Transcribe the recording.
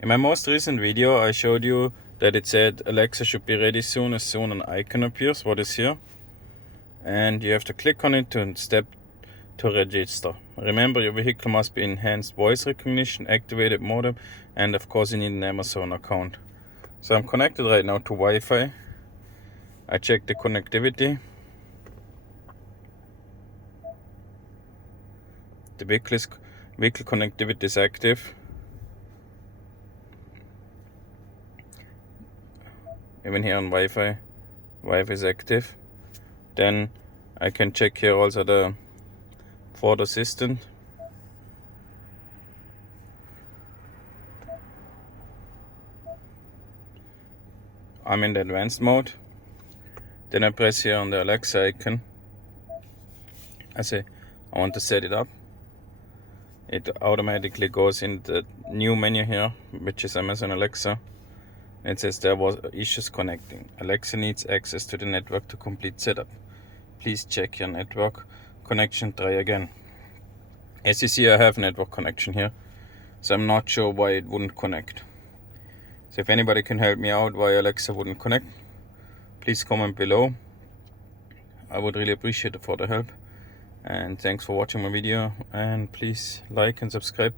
In my most recent video, I showed you that it said Alexa should be ready soon as soon an icon appears, what is here. And you have to click on it to step to register. Remember, your vehicle must be enhanced voice recognition, activated modem, and of course you need an Amazon account. So I'm connected right now to Wi-Fi. I check the connectivity. The vehicle connectivity is active. Even here on Wi-Fi is active. Then I can check here also the Ford Assistant. I'm in the advanced mode. Then I press here on the Alexa icon. I say I want to set it up. It automatically goes in the new menu here, which is Amazon Alexa. It says there was issues connecting. Alexa needs access to the network to complete setup. Please check your network connection, try again. As you see, I have network connection here, so I'm not sure why it wouldn't connect. So if anybody can help me out why Alexa wouldn't connect, please comment below. I would really appreciate it for the help. And thanks for watching my video, and please like and subscribe.